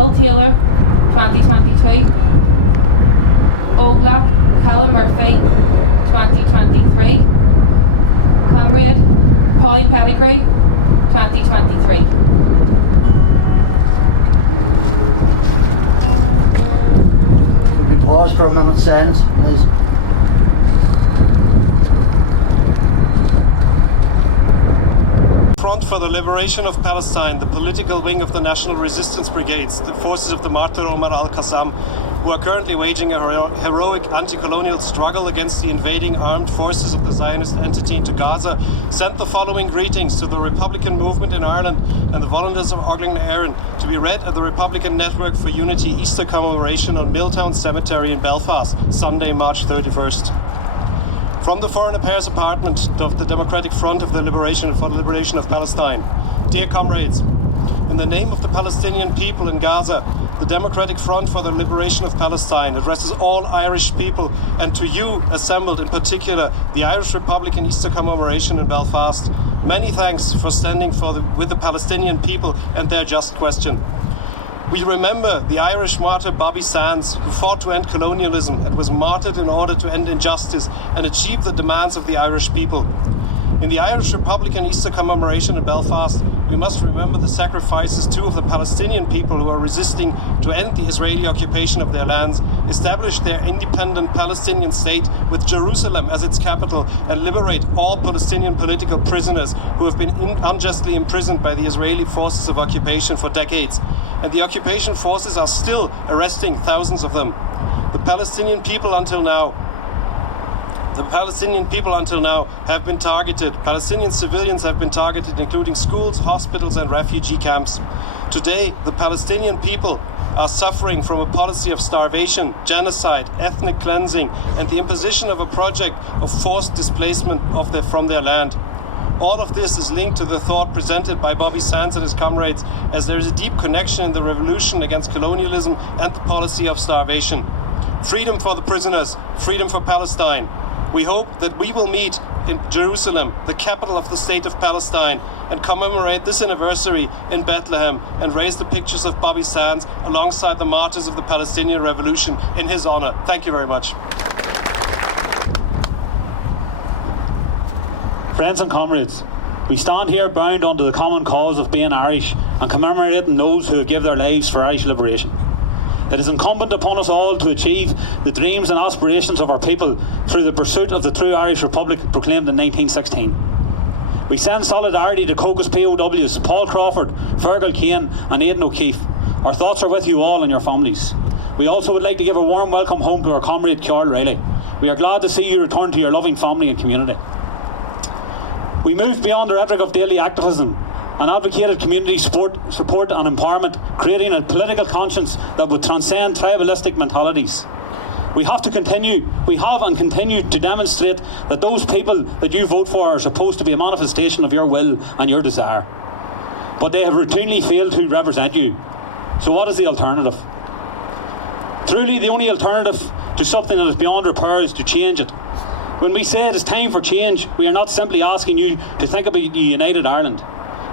Phil Taylor, 2022. Oglap Callum Murphy, 2023. Comrade Polly Pettigrew, 2023. Could we pause for a minute's silence, please? Front for the Liberation of Palestine, the political wing of the National Resistance Brigades, the forces of the martyr Omar al-Qassam, who are currently waging a heroic anti-colonial struggle against the invading armed forces of the Zionist entity into Gaza, sent the following greetings to the Republican movement in Ireland and the volunteers of Ogling na Éireann, to be read at the Republican Network for Unity Easter Commemoration on Milltown Cemetery in Belfast, Sunday, March 31st. From the Foreign Affairs Department of the Democratic Front for the Liberation of Palestine. Dear comrades, in the name of the Palestinian people in Gaza, the Democratic Front for the Liberation of Palestine addresses all Irish people, and to you assembled in particular, the Irish Republican Easter Commemoration in Belfast. Many thanks for standing with the Palestinian people and their just question. We remember the Irish martyr Bobby Sands, who fought to end colonialism and was martyred in order to end injustice and achieve the demands of the Irish people. In the Irish Republican Easter Commemoration in Belfast, we must remember the sacrifices too of the Palestinian people who are resisting to end the Israeli occupation of their lands, establish their independent Palestinian state with Jerusalem as its capital, and liberate all Palestinian political prisoners who have been unjustly imprisoned by the Israeli forces of occupation for decades. And the occupation forces are still arresting thousands of them. The Palestinian people until now have been targeted. Palestinian civilians have been targeted, including schools, hospitals and refugee camps. Today, the Palestinian people are suffering from a policy of starvation, genocide, ethnic cleansing and the imposition of a project of forced displacement from their land. All of this is linked to the thought presented by Bobby Sands and his comrades, as there is a deep connection in the revolution against colonialism and the policy of starvation. Freedom for the prisoners, freedom for Palestine. We hope that we will meet in Jerusalem, the capital of the state of Palestine, and commemorate this anniversary in Bethlehem and raise the pictures of Bobby Sands alongside the martyrs of the Palestinian Revolution in his honor. Thank you very much. Friends and comrades, we stand here bound under the common cause of being Irish and commemorating those who have given their lives for Irish liberation. It is incumbent upon us all to achieve the dreams and aspirations of our people through the pursuit of the true Irish Republic proclaimed in 1916. We send solidarity to Cocos POWs, Paul Crawford, Fergal Kane and Aidan O'Keefe. Our thoughts are with you all and your families. We also would like to give a warm welcome home to our comrade Carl Riley. We are glad to see you return to your loving family and community. We moved beyond the rhetoric of daily activism and advocated community support and empowerment, creating a political conscience that would transcend tribalistic mentalities. We have and continue to demonstrate that those people that you vote for are supposed to be a manifestation of your will and your desire. But they have routinely failed to represent you. So what is the alternative? Truly, the only alternative to something that is beyond repair is to change it. When we say it is time for change, we are not simply asking you to think about a united Ireland.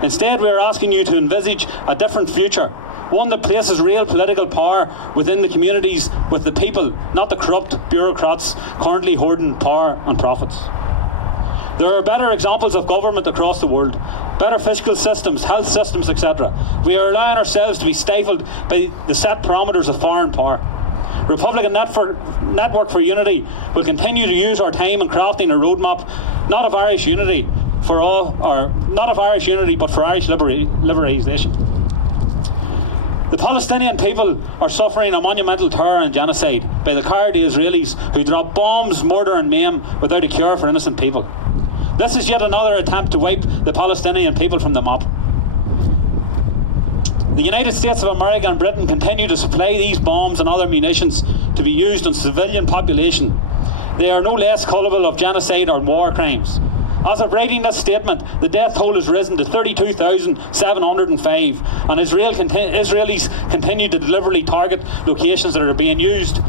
Instead, we are asking you to envisage a different future, one that places real political power within the communities with the people, not the corrupt bureaucrats currently hoarding power and profits. There are better examples of government across the world, better fiscal systems, health systems, etc. We are allowing ourselves to be stifled by the set parameters of foreign power. Republican Network for Unity will continue to use our time in crafting a roadmap, not of Irish unity but for Irish liberalisation. The Palestinian people are suffering a monumental terror and genocide by the cowardly Israelis who drop bombs, murder and maim without a cure for innocent people. This is yet another attempt to wipe the Palestinian people from the map. The United States of America and Britain continue to supply these bombs and other munitions to be used on civilian population. They are no less culpable of genocide or war crimes. As of writing this statement, the death toll has risen to 32,705 and Israelis continue to deliberately target locations that are being used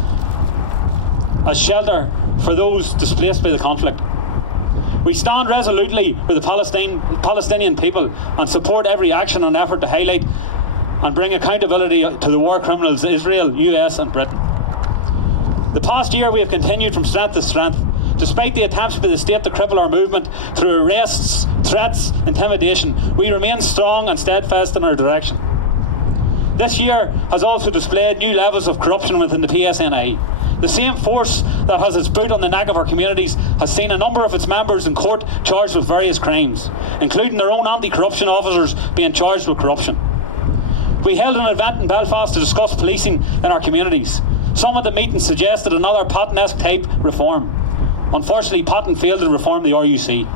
as shelter for those displaced by the conflict. We stand resolutely with the Palestinian people and support every action and effort to highlight and bring accountability to the war criminals Israel, US and Britain. The past year we have continued from strength to strength, despite the attempts by the state to cripple our movement through arrests, threats, intimidation. We remain strong and steadfast in our direction. This year has also displayed new levels of corruption within the PSNI. The same force that has its boot on the neck of our communities has seen a number of its members in court charged with various crimes, including their own anti-corruption officers being charged with corruption. We held an event in Belfast to discuss policing in our communities. Some of the meetings suggested another Patton-esque type reform. Unfortunately, Patton failed to reform the RUC,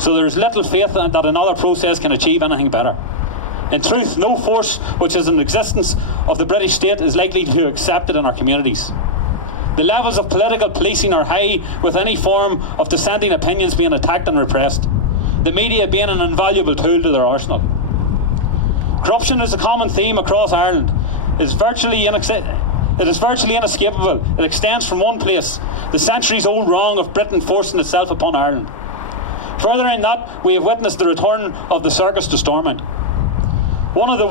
so there is little faith that another process can achieve anything better. In truth, no force which is in existence of the British state is likely to accept it in our communities. The levels of political policing are high, with any form of dissenting opinions being attacked and repressed, the media being an invaluable tool to their arsenal. Corruption is a common theme across Ireland. It is virtually inescapable. It extends from one place, the centuries-old wrong of Britain forcing itself upon Ireland. Further in that, we have witnessed the return of the circus to Stormont. One of the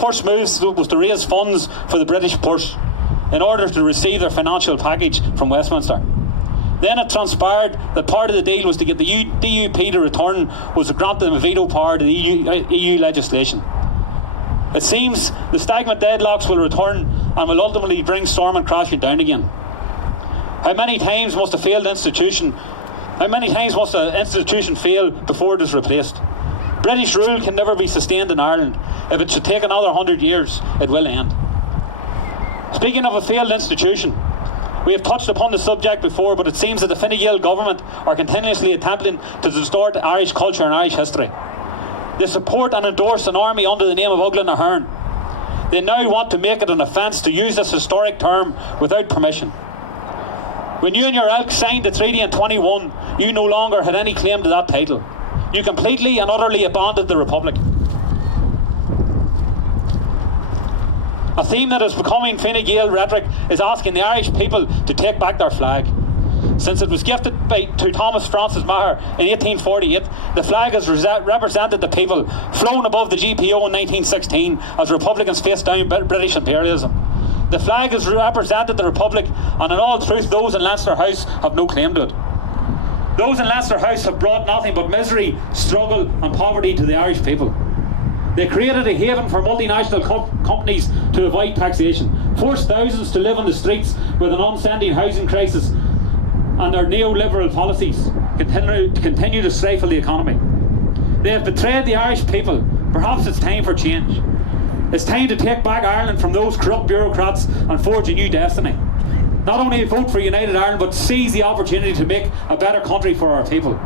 first moves was to raise funds for the British purse in order to receive their financial package from Westminster. Then it transpired that part of the deal was to get the DUP to return, was to grant them a veto power to the EU legislation. It seems the stagnant deadlocks will return and will ultimately bring Stormont crashing down again. How many times must an institution fail before it is replaced? British rule can never be sustained in Ireland. If it should take another 100 years, it will end. Speaking of a failed institution, we have touched upon the subject before, but it seems that the Fine Gael government are continuously attempting to distort Irish culture and Irish history. They support and endorse an army under the name of Ughlan na Herne. They now want to make it an offence to use this historic term without permission. When you and your ilk signed the treaty in 21, you no longer had any claim to that title. You completely and utterly abandoned the Republic. A theme that is becoming Fine Gael rhetoric is asking the Irish people to take back their flag. Since it was gifted to Thomas Francis Maher in 1848, the flag has represented the people, flown above the GPO in 1916 as Republicans faced down British imperialism. The flag has represented the Republic, and in all truth, those in Leinster House have no claim to it. Those in Leinster House have brought nothing but misery, struggle and poverty to the Irish people. They created a haven for multinational companies to avoid taxation, forced thousands to live on the streets with an unending housing crisis, and their neoliberal policies continue to stifle the economy. They have betrayed the Irish people. Perhaps it's time for change. It's time to take back Ireland from those corrupt bureaucrats and forge a new destiny. Not only vote for United Ireland, but seize the opportunity to make a better country for our people.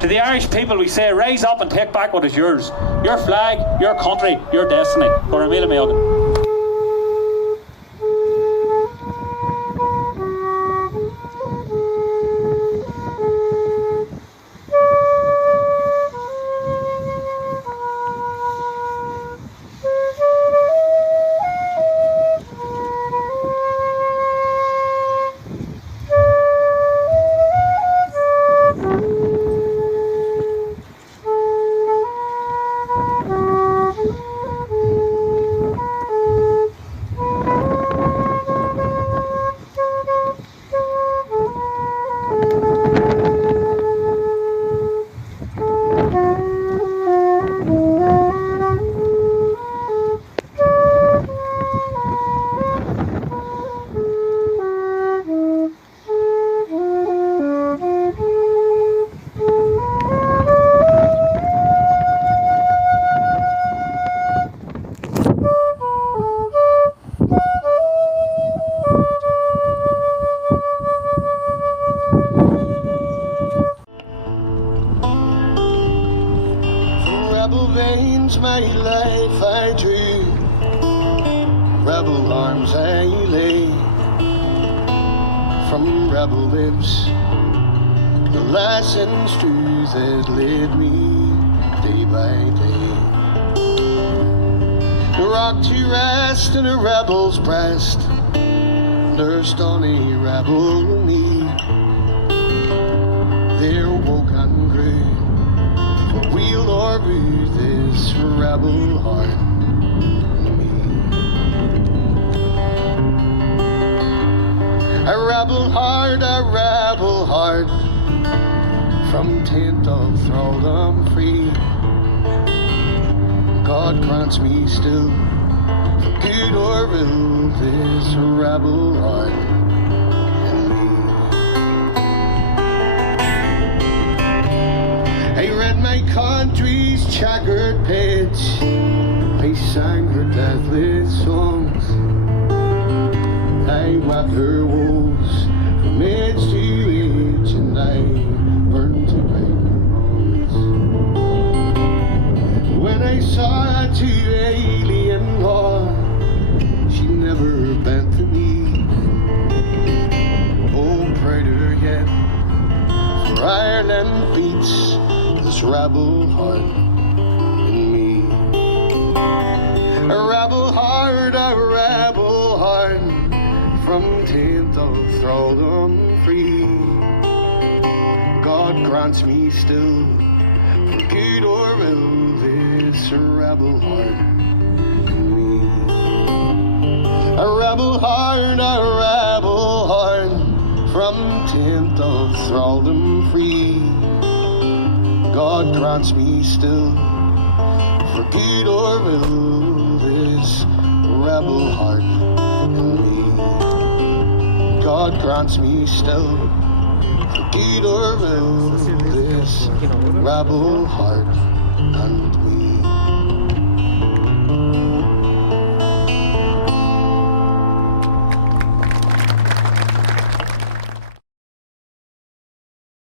To the Irish people we say, rise up and take back what is yours. Your flag, your country, your destiny. Goramila Meogan. My life I drew, rebel arms I lay, from rebel lips, the lessons true that led me day by day. Rock to rest in a rebel's breast, nursed on a rebel knee. There woke and grew, for weal or rue this rebel heart. rebel heart, from taint of thraldom free. God grants me still, for good or ill, this rebel heart in me. I read my country's checkered page, I sang her deathless songs, I wept her woes from age to age, and I burned to right her wrongs. When I saw her to alien law, she never bent the knee. Oh, prouder yet, for Ireland beats this rebel heart in me. A rebel heart, from taint of thraldom free. God grants me still, for good or ill, this rebel heart in me. A rebel heart, from taint of thraldom free. God grants me still, for good or ill, this rebel heart in me. God grants me still, for good or ill, this rebel heart and me.